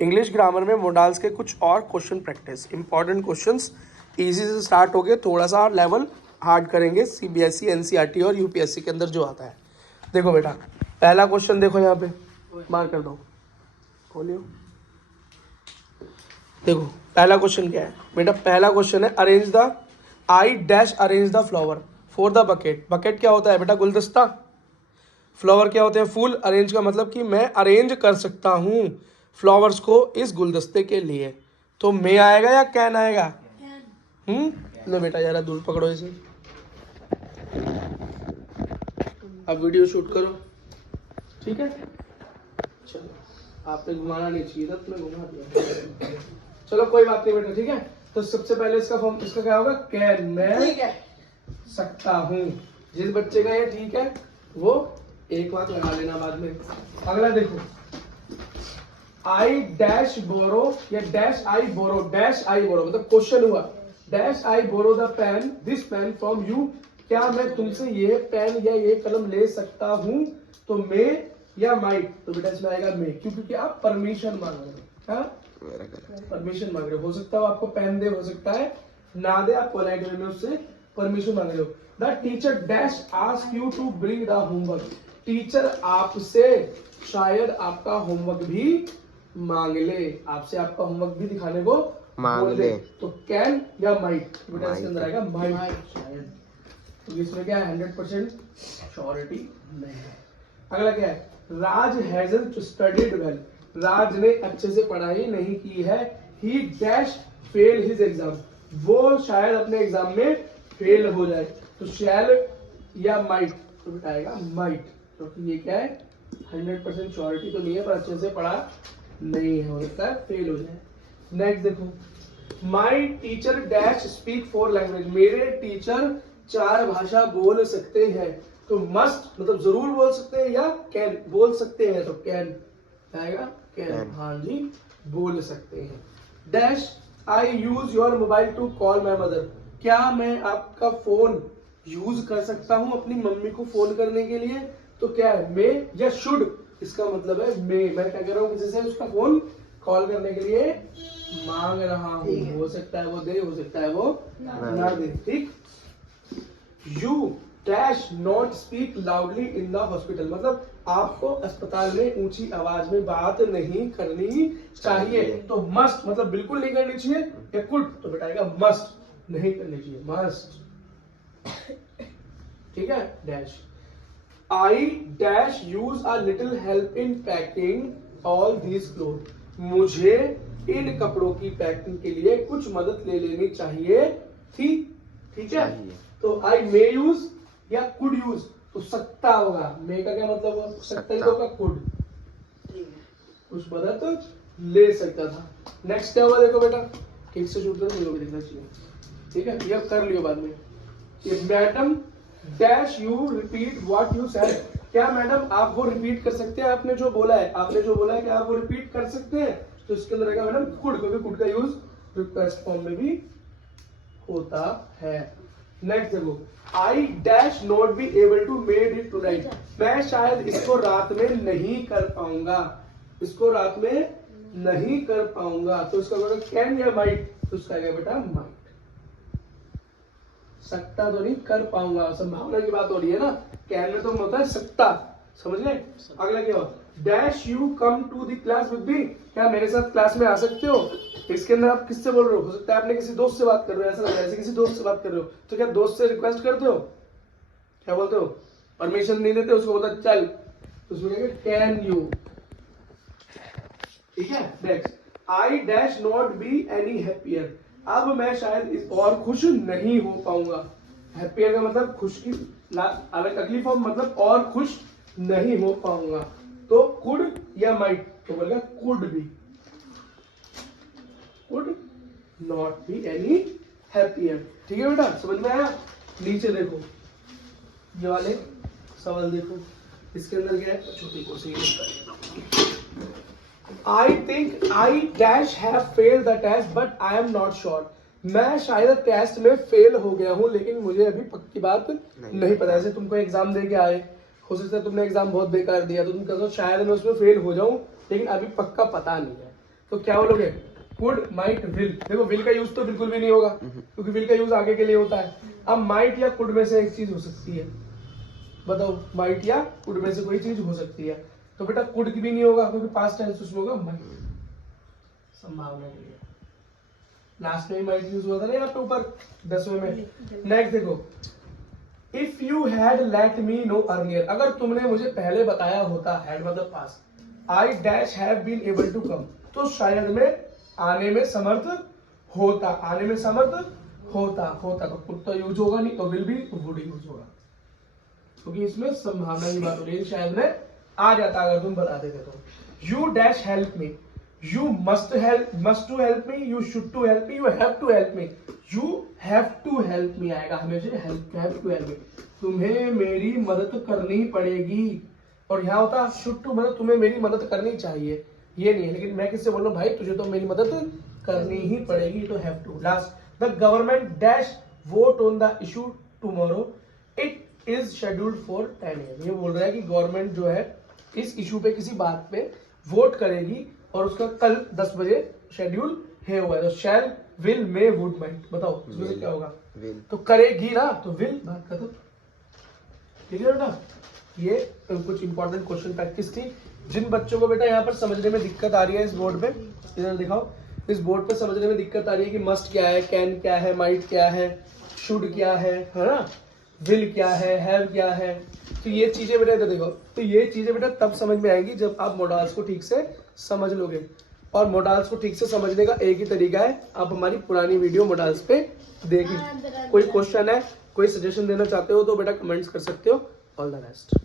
English grammar में modals के कुछ और question practice, important questions easy से स्टार्ट हो गए, थोड़ा सा लेवल हार्ड करेंगे सीबीएसई एनसीईआरटी और यूपीएससी के अंदर जो आता है। देखो बेटा पहला क्वेश्चन देखो, यहाँ पे मार्क कर दो, खोलियो। देखो पहला क्वेश्चन क्या है बेटा, पहला क्वेश्चन है arrange the I dash arrange the flower for the bucket. Bucket क्या होता है बेटा, गुलदस्ता। फ्लावर क्या होते हैं, फूल। अरेंज का मतलब कि मैं अरेंज कर सकता हूँ फ्लावर्स को इस गुलदस्ते के लिए। तो मे आएगा या कैन आएगा? लो बेटा जरा दूर पकड़ो इसे, अब वीडियो शूट करो, ठीक है। चलो आपने घुमाना नहीं चाहिए था, तुमने घुमा दिया, चलो कोई बात नहीं बेटा, ठीक है। तो सबसे पहले इसका फॉर्म, इसका क्या होगा, कैन, मैं सकता हूँ। जिस बच्चे का ये ठीक है वो एक बात लगा लेना बाद में। अगला देखो, आई डैश बोरो या dash I borrow, dash I बोरो मतलब क्वेश्चन हुआ, dash I borrow the pen this pen from you. क्या मैं तुमसे ये पेन या ये कलम ले सकता हूँ? तो मे या माइट, तो बेटा इसमें आएगा मे, क्योंकि आप परमिशन मांग रहे हो। हाँ परमिशन मांग रहे हो सकता है आपको पेन दे, हो सकता है ना दे, आप पोलाइट वे में उससे परमिशन मांग रहे हो। The teacher dash ask you to bring the homework, teacher आपसे शायद आपका होमवर्क भी मांग ले, आपसे आपका होमवर्क भी दिखाने को मांग ले। तो कैन या माइट, बेटा इसके अंदर आएगा माइट शायद, तो इसमें क्या है 100% श्योरिटी नहीं है। अगला क्या है, राज हैजंट स्टडीड वेल, राज ने अच्छे से पढ़ाई नहीं की है। ही डैश फेल हिज एग्जाम, वो शायद अपने एग्जाम में फेल हो जाए। तो शैल या माइट, तो बताएगा माइट, क्योंकि तो ये क्या है 100% श्योरिटी तो नहीं है, पर अच्छे से पढ़ा नहीं है, हो सकता है फेल हो जाए। नेक्स्ट देखो, my teacher dash speak 4 language, मेरे टीचर 4 भाषा बोल सकते हैं। तो मस्ट मतलब जरूर बोल सकते हैं, या कैन बोल सकते हैं, तो कैन आएगा, कैन, हाँ जी बोल सकते हैं। Dash I use your mobile to call my mother, क्या मैं आपका फोन यूज कर सकता हूं अपनी मम्मी को फोन करने के लिए? तो क्या है मे या शुड, इसका मतलब है मे, मैं क्या कर रहा हूँ किसी से उसका फोन कॉल करने के लिए मांग रहा हूँ, हो सकता है वो दे, हो सकता है वो ना दे, ठीक। You dash not speak loudly in the hospital, मतलब आपको अस्पताल में ऊंची आवाज में बात नहीं करनी चाहिए। तो मस्ट मतलब बिल्कुल नहीं करनी चाहिए, या कुड, तो बताएगा मस्ट, नहीं करनी चाहिए, मस्ट, ठीक है। Dash I dash use a little help in packing all these cloth, मुझे इन कपड़ों की पैकिंग के लिए कुछ मदद ले लेनी चाहिए थी, ठीक है। तो आई मे यूज या कुड यूज, तो सकता होगा, मे का क्या मतलब हुआ, सकता ही तो का कुड, कुछ मदद तो ले सकता था। नेक्स्ट क्या हुआ देखो बेटा, ठीक से शूट करो, भी देखना चाहिए, ठीक है, ये कर लियो बाद में। ये madam dash you repeat what you said, क्या मैडम आप वो रिपीट कर सकते हैं आपने जो बोला है, आपने जो बोला है क्या आप वो रिपीट कर सकते हैं? तो इसके अंदर रहेगा मैडम कुड, क्योंकि कुड का यूज रिक्वेस्ट फॉर्म में भी होता है। नेक्स्ट देखो, I dash not be able to made it tonight, मैं शायद इसको रात में नहीं कर पाऊंगा, इसको रात में नहीं कर पाऊंगा। तो इसका मतलब कैन या माइट, तो इसका क्या बेटा माइट, सकता तो नहीं, कर पाऊंगा, संभावना की बात हो रही है ना, कैन में तो होता है सकता, समझ गए। अगला क्या हुआ, dash you come to the class with me, क्या मेरे साथ क्लास में आ सकते हो? इसके अंदर आप किससे बोल रहे हो सकता है आपने किसी दोस्त से बात कर रहे हो, ऐसा लग रहा है ऐसे किसी दोस्त से बात कर रहे हो, तो क्या दोस्त से रिक्वेस्ट करते हो, क्या बोलते हो, परमिशन नहीं देते, उसको बोलता चल, उसमें कैन यू, ठीक है। Next, I dash not be any happier, अब मैं शायद और खुश नहीं हो पाऊंगा। हैप्पियर का मतलब खुश की अगली फॉर्म, मतलब और खुश नहीं हो पाऊंगा। तो कुड या माइट, तो बोलेगा could be, could not be any happier, ठीक है बेटा, समझ में आया। नीचे देखो, ये वाले सवाल देखो, इसके अंदर क्या है, छोटी कोशिश, I think I dash have failed the test but I am not sure, मैं शायद टेस्ट में फेल हो गया हूँ लेकिन मुझे अभी पक्की बात नहीं पता। ऐसे तुमको एग्जाम दे के आए, हो सकता है तुमने एग्जाम बहुत बेकार दिया, तो तुम कहते हो शायद मैं उसमें फेल हो जाऊं लेकिन अभी पक्का पता नहीं है। तो क्या बोलोगे? Could, might, will. देखो विल का यूज तो बिल्कुल भी नहीं होगा क्योंकि विल का यूज आगे के लिए होता है। अब माइट या कुड में से एक चीज हो सकती है, बताओ माइट या कुड में से कोई चीज हो सकती है। तो बेटा कुड की भी नहीं होगा क्योंकि पास्ट टेंस उसमें होगा माइट, संभावना के लिए। लास्ट में माइट यूज हुआ था ना यहाँ पे ऊपर 10वें में। नेक्स्ट देखो, if you had let me know earlier, अगर तुमने मुझे पहले बताया होता, हैड मतलब past, I dash have been able to come, तो शायद मैं आने में समर्थ होता, आने में समर्थ होता। होता तो कुड तो यूज होगा नहीं, तो विल भी वुड यूज होगा क्योंकि इसमें संभावना की बात हो रही है, शायद में आ जाता अगर तुम बता देते तो। You dash help me, you must to help me, you should to help me, you have to help me, you have to help me आएगा हमेशा, हैव टू हेल्प मी, तुम्हें मेरी मदद करनी पड़ेगी। और यहाँ होता शुड टू, मतलब तुम्हें मेरी मदद करनी चाहिए, ये नहीं है। लेकिन मैं किससे बोल रहा हूँ, भाई तुझे तो मेरी मदद करनी ही पड़ेगी, तो have to. Last, the government dash vote on the issue tomorrow, it is scheduled for 10 AM। ये बोल रहा है कि गवर्नमेंट जो है इस इशू पे, किसी बात पे वोट करेगी और उसका कल 10 बजे शेड्यूल है हुआ है। तो शैल, विल, मे, वुड, माइट, बताओ इसमें से क्या होगा? तो करेगी ना, तो विल बात कर दो। ठीक है बेटा, ये कुछ इंपॉर्टेंट क्वेश्चन प्रैक्टिस थी। जिन बच्चों को बेटा यहाँ पर समझने में दिक्कत आ रही है, इस बोर्ड पे इधर दिखाओ, इस बोर्ड पे समझने में दिक्कत आ रही है कि मस्ट क्या है, कैन क्या है, माइट क्या है, शुड क्या है ना, विल क्या है, हैव क्या है, तो ये चीजें बेटा इधर देखो, तो ये चीजें बेटा तब समझ में आएंगी जब आप मॉडल्स को ठीक से समझ लोगे। और मॉडल्स को ठीक से समझने का एक ही तरीका है, आप हमारी पुरानी वीडियो मॉडल्स पे देखिए। कोई क्वेश्चन है, कोई सजेशन देना चाहते हो तो बेटा कमेंट्स कर सकते हो। All the best.